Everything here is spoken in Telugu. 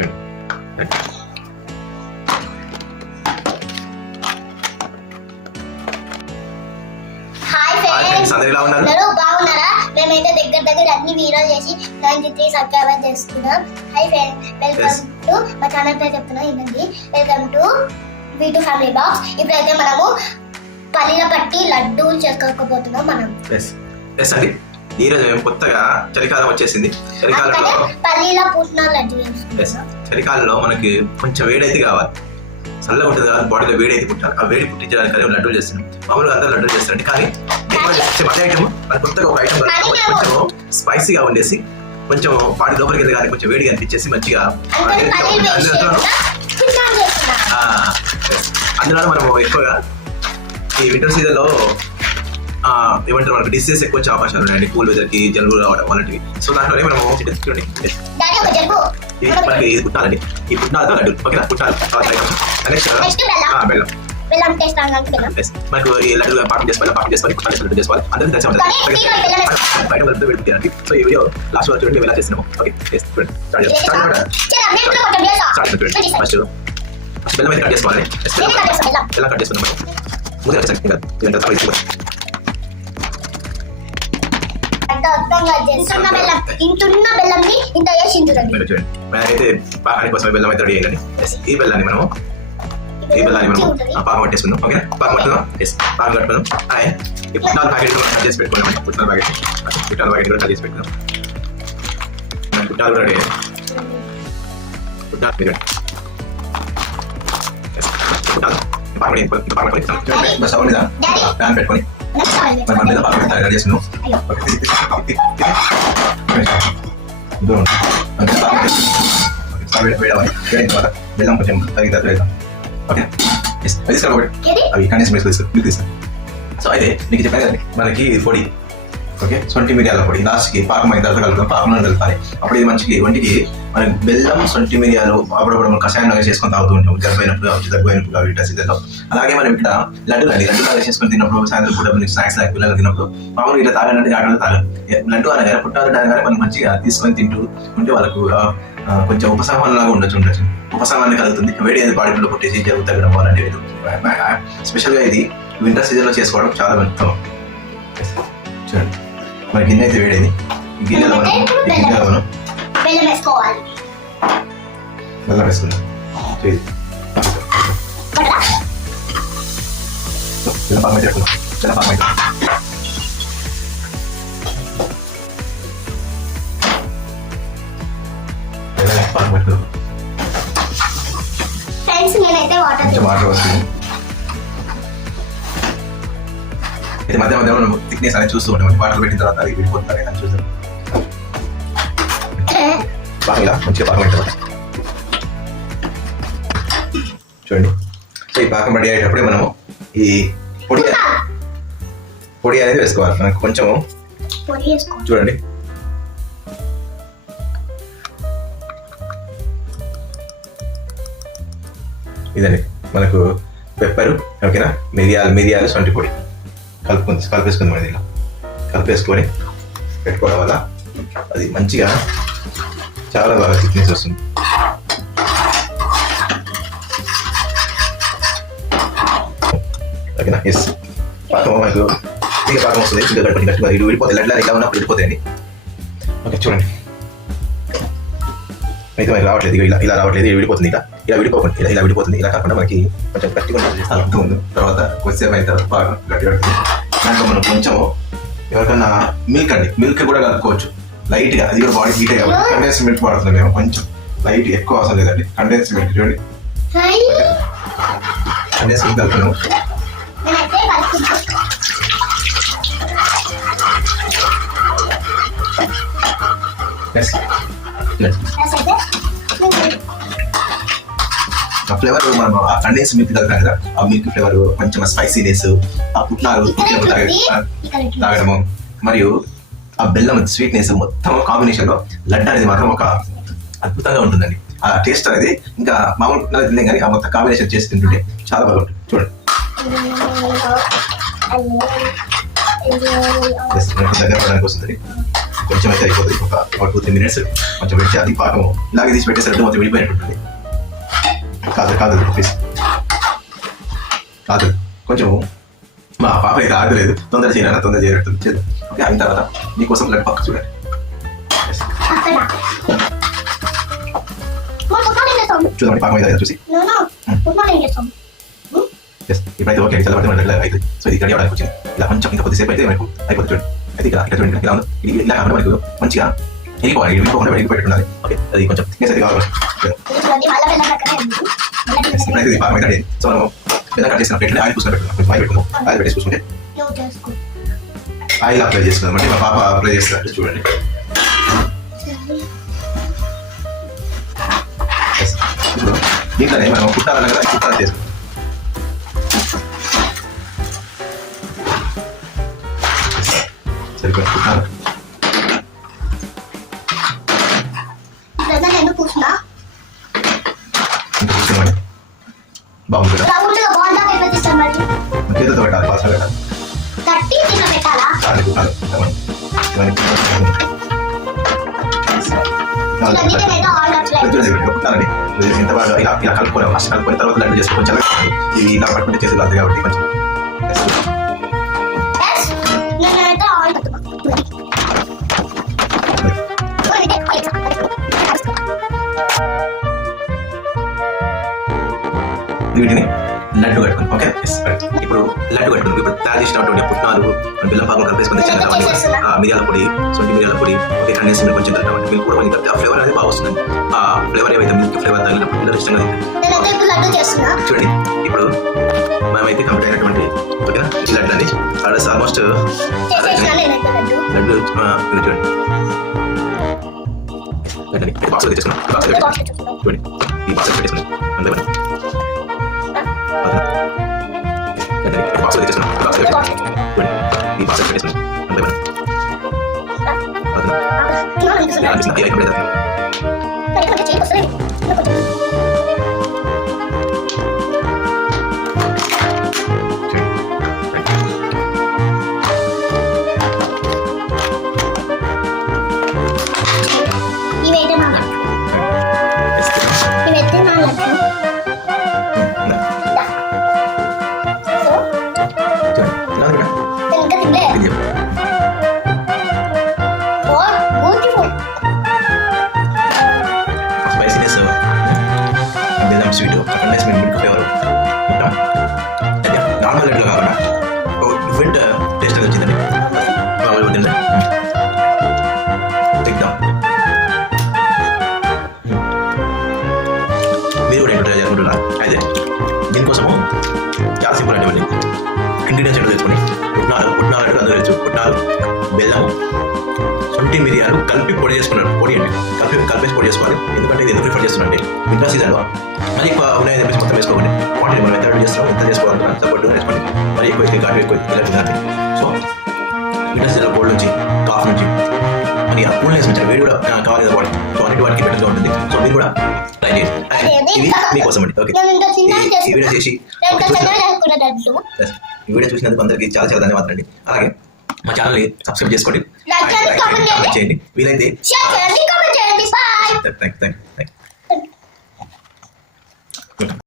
చూడండి. అందరూ ఎలా ఉన్నారు? బాగున్నారా? మేమైతే దగ్గర అన్ని వీడియోలు చేసి 93 సబ్స్క్రైబర్స్ చేసుకున్నాం. హై ఫ్రెండ్స్, వెల్కమ్ టు మా ఛానల్ పేరు చెప్తున్నా ఏంటండి, welcome to V2 family box. ఇప్పుడైతే మనము పల్లీల పట్టి లడ్డూలు చేసుకోకపోతున్నాం మనం. అండి ఈ రోజు మేము కొత్తగా చలికాలం వచ్చేసింది. చలికాలంలో పల్లీల పుట్నాల లడ్డు. చలికాలంలో మనకి కొంచెం వేడైతే కావాలి, చల్లగా ఉంటుంది కదా, బాడీలో వేడి అయితే పుట్టాలి. ఆ వేడి పుట్టించడానికి లడ్డూలు చేస్తున్నాం. మామూలుగా అందరూ లడ్డూలు చేస్తారండి, కానీ మధ్య ఐటమ్ అది కొత్తగా ఒక ఐటమ్ కొంచెం స్పైసీగా ఉండేసి కొంచెం బాడీ లోపలికి వెళ్ళి కానీ కొంచెం వేడిగా అనిపించేసి మంచిగా అందులో మనము ఎక్కువగా ఈ వింటర్ సీజన్ లో ఏమంటారు మనకి డిసీజెస్ ఎక్కువ వచ్చే అవకాశాలు ఉన్నాయండి. కూల్ వెదర్ కి జలుబు రావడం అలాంటివి. సో దాంట్లోనే మనము చూడండి మనకి ఇది పుట్టాలండి. ఈ పుట్టినాలతో లడ్డు ఓకేనా, పుట్టాలి. బెల్లం మనకు ఈ లడ్డు పాకం చేసుకోవాలి, లడ్డు చేసుకోవాలి. అందరికీ తెలిసి ఉంటుంది. సో ఈ వీడియో లాస్ట్ వరకు చూడండి ఎలా చేస్తున్నాము. ఓకే ఫస్ట్ బెల్లం అయితే కట్ చేసుకోవాలి. ఎలా కట్ చేసుకున్నాం ముందు అయితే పాకానికి కోసం బెల్లం అయితే రెడీ అయ్యిందండి. ఈ బెల్లాన్ని మనం పాకం పట్టేసుకుందాం. ఓకేనా, పాకం పట్టుకుందాం. పాకం కట్టుకుందాం. ఈ పుట్నాల ప్యాకెట్ కట్ చేసి పెట్టుకున్నాం. పుట్నాల ప్యాకెట్ కూడా కట్ చేసి పెట్టుకున్నాం. పుట్టాలు రెడీ అయ్యాయి. పుట్నాలు ప్యాన్ పెట్టుకొని మన మీద పాకం తయారు చేస్తున్నాం. బెల్లం కొంచెం తగిన వేద్దాం. ఓకే అవి కండెన్స్ మిల్క్ తీస్తాను. సో అయితే నీకు చెప్పాను కదండి, మనకి పొడి ఓకే, 20 మిరియాల పొడి లాస్ట్కి పాకం అయిన తర్వాత కలుపుతాం. పాకంలో కలపాలి. అప్పుడు ఇది మంచికి వంటికి మనకి బెల్లం 20 మిరియాలు అప్పుడప్పుడు మనం కషాయంలో చేసుకొని తాగుతూ ఉంటాం. దగ్గరైనప్పుడు వింటర్ సీజన్లో. అలాగే మనం ఇక్కడ లడ్డు లాగా చేసుకొని తిన్నప్పుడు సాయంత్రం పూట స్నాక్స్ లాగా పిల్లలు తిన్నప్పుడు మామూలుగా ఇట్లా తాగాలంటే ఆటలు తాగాలి. లడ్డు అనగానే పుట్టాలు అనగానే మనం మంచిగా తీసుకొని తింటూ ఉంటే వాళ్ళకు కొంచెం ఉపశమనం లాగా ఉండొచ్చు. ఉపశమనాన్ని కలుగుతుంది. వేడి అనేది బాడీలో కొట్టేసి జరుగు తగ్గడం అలాంటివి. స్పెషల్గా ఇది వింటర్ సీజన్లో చేసుకోవడం చాలా ఉత్తమం. చూడండి మన గిన్నె అయితే వేడేది. గిన్నెలో మనం బెల్లం వేసుకుందాం. బెల్లం పాకం పెట్టుకుందాం. బెల్లం పాకం పెట్టుకుందాం. కొంచెం వాటర్ వస్తుంది. అయితే మధ్య మధ్య మనం థిక్నెస్ అనేది చూస్తూ ఉంటాం. వాటర్ పెట్టిన తర్వాత అది విడిపోతుంది అని చూస్తాం. బాగా మంచిగా పాకం పెట్టాలి. చూడండి, సో ఈ పాకం రెడీ అయ్యేటప్పుడే మనము ఈ పొడి అనేది వేసుకోవాలి. మనకు కొంచెము చూడండి ఇదండి మనకు పెప్పరు ఓకేనా, మిరియాలు సొంటి పొడి కలిపేసుకుంది. మన దీనిలో కలిపేసుకొని పెట్టుకోవడం వల్ల అది మంచిగా చాలా బాగా థిక్నెస్ వస్తుంది. ఓకేనా, ఎస్ పాకం మనకు ఇంకా పాకం వస్తుంది. ఇంకా గట్టిగా ఇటు విడిపోతాయి. లడ్లా ఇలా ఉన్నప్పుడు విడిపోతాయండి. ఓకే చూడండి అయితే మనకి రావట్లేదు. ఇలా రావట్లేదు. విడిపోతుంది. ఇలా విడిపోతుంది. ఇలా విడిపోతుంది. ఇలా కాకుండా మనకి కొంచెం గట్టిగా ఉంటుంది. ముందు తర్వాత కొద్దిసేపు అయిన తర్వాత బాగా గట్టిగా ఉంటుంది. దాంట్లో మనం కొంచెము ఎవరికన్నా మిల్క్ కూడా కలుపుకోవచ్చు లైట్గా. అది కూడా బాడీ హీట్ కాబట్టి కండెన్స్ మిల్క్ వాడుతున్నాం మేము. కొంచెం లైట్, ఎక్కువ అవసరం లేదండి. కండెన్స్ మిల్క్ చూడండి, కండెన్స్ మిల్క్ కలుపుతున్నాము. ఆ ఫ్లేవర్ మనం ఆ కండెన్స్ మిల్క్ కలిపాం కదా, ఆ మిల్క్ ఫ్లేవర్ కొంచెం స్పైసీనెస్, ఆ పుట్నాలు తాగడము మరియు ఆ బెల్లం స్వీట్నెస్ మొత్తం కాంబినేషన్ లో లడ్డు అనేది మాత్రం ఒక అద్భుతంగా ఉంటుందండి. ఆ టేస్ట్ అనేది ఇంకా మామూలు పుట్నాలు తిన్నాం కానీ ఆ మొత్తం కాంబినేషన్ చేసి తింటుంటే చాలా బాగా ఉంటుంది. చూడండి దగ్గర పడడానికి వస్తుంది. కొంచెం అయితే అయిపోతుంది. ఒక 2-3 minutes కొంచెం పెట్టి అది పాకము ఇలాగే తీసి పెట్టేసరికి మొత్తం విడిపోయినట్టుంటుంది. కాదు ప్లీజ్ కాదు. కొంచెం మా పాప అయితే ఆగలేదు, తొందర చేయనట్టు చేద్దాం. ఓకే, అయిన తర్వాత మీకోసం లడ్డు పక్క చూడండి. చూడండి పాకం అయితే చూసి ఇప్పుడైతే ఓకే చల్లబడితే మన దగ్గర అవుతుంది. సో ఇది రెడీ అవ్వడానికి వచ్చింది. ఇలా కొంచెం ఇంకా కొద్దిసేపు అయితే మనకు అయిపోతుంది. చూడండి అయితే ఇక్కడ చూడండి ఇలా ఉంది. ఇలా కాకుండా మనకు మంచిగా వెళ్ళిపోకుండా వెళ్ళిపోయి ఓకే, అది కొంచెం థిక్నెస్ అయితే కావాలి. ఇప్పుడైతే ఇది పాకం అయితే సో మనం ఇలా కట్ చేసిన ప్లేట్ని ఆయిల్ పూసుకొని పెట్టుకున్నాం. కొంచెం ఆయిల్ పెట్టుకుందాం. ఆయిల్ పెట్టేసి చూసుకుంటే ఆయిల్ అప్లై చేసుకుందాం. అంటే మా పాప అప్లై చేస్తారు చూడండి. దీంట్లోనే మనం కుట్టాలన్నా కదా కుట్టాలి చేసుకుంటాం. సరిపోయి కుట్టాలి. బాగుంది కదా, చేతితో పెట్టాలి, పాసలు పెట్టాలి. కుట్టాలి కుట్టాలని ఎంత బాగా ఇలా కలుపుకోవాలి. ఫస్ట్ కలుపుకొని తర్వాత లడ్డు చేసుకొని కొంచెం ఇవి ఇలా పట్టుకుంటే చేతులు అవుతాయి కాబట్టి కొంచెం వీటిని లడ్డు కట్టుకుంది. ఓకే, ఇప్పుడు లడ్డు కట్టుకుంది. ఇప్పుడు తయారు చేసినటువంటి పుట్నాలు బెల్లం పాకం కలిపేసుకుని మిరియాల పొడి, సొంటి మిరియాల పొడి, ఓకే, కండెన్స్ మిల్క్ కొంచెం కలిపి మిల్క్ కూడా కొంచెం కలిపి ఆ ఫ్లేవర్ అనేది బాగా వస్తుంది. ఆ ఫ్లేవర్ ఏవైతే మిల్క్ ఫ్లేవర్ తగిలినప్పుడు పిల్లలు ఇష్టంగా చూడండి. ఇప్పుడు మనమైతే కంప్లీట్ అయినటువంటి ఓకేనా ఈ లడ్డు అండి. ఆల్మోస్ట్ లడ్డు చూడండి. బాక్స్ తెచ్చుకున్నాం. చూడండి ఈ బాక్స్ పెట్టేసుకున్నాం. అంతే బాక్స్ తెచ్చుకున్నాం. ఈ బాక్స్ పెట్టేసుకున్నాం. అంతే sweet condense milk flavour normal లడ్డులో కాకుండా డిఫరెంట్ టేస్ట్ అనేది వచ్చిందండి. మామూలుగా తింటే తిందాం. మీరు కూడా ట్రై చేసుకుంటున్నారు. అయితే దీనికోసము చాలా సింపుల్ అండి. ఇవన్నీ ఇంగ్రీడియంట్స్ ఏంటో తెచ్చుకొని పుట్నాలు అందులో తెచ్చు పుట్నాలు, బెల్లం, సొంటి మిరియాలు కలిపి పొడి చేసుకున్నాను. పొడి అండి కలిపేసి పొడి చేసుకోవాలి. ఎందుకంటే ఇది ఎందుకు ప్రిఫర్ చేస్తున్నాను అంటే వింటర్ సీజన్లో మరి ఎక్కువ ఉన్నాయని చెప్పేసి మొత్తం వేసుకోకండి. క్వాంటిటీ మనం ఎంత చేస్తామో ఎంత చేసుకోవాలి అంత పొట్టు వేసుకోండి. మరి ఎక్కువ ఘాటు ఎక్కువ ఇలా తినాలి. సో వింటర్ సీజన్లో కోల్డ్ నుంచి కాఫ్ నుంచి మరి ఆ కూల్నెస్ నుంచి వేడి కూడా కావాలి కదా బాడీ. సో అన్నిటి వాటికి బెటర్గా ఉంటుంది. సో మీరు కూడా ట్రై చేయండి. ఇది మీకోసం అండి. ఓకే, ఈ వీడియో చేసి ఈ వీడియో చూసినందుకు అందరికీ చాలా చాలా ధన్యవాదాలు అండి. అలాగే మా ఛానల్ని సబ్స్క్రైబ్ చేసుకోండి, కామెంట్ చేయండి, వీలైతే థ్యాంక్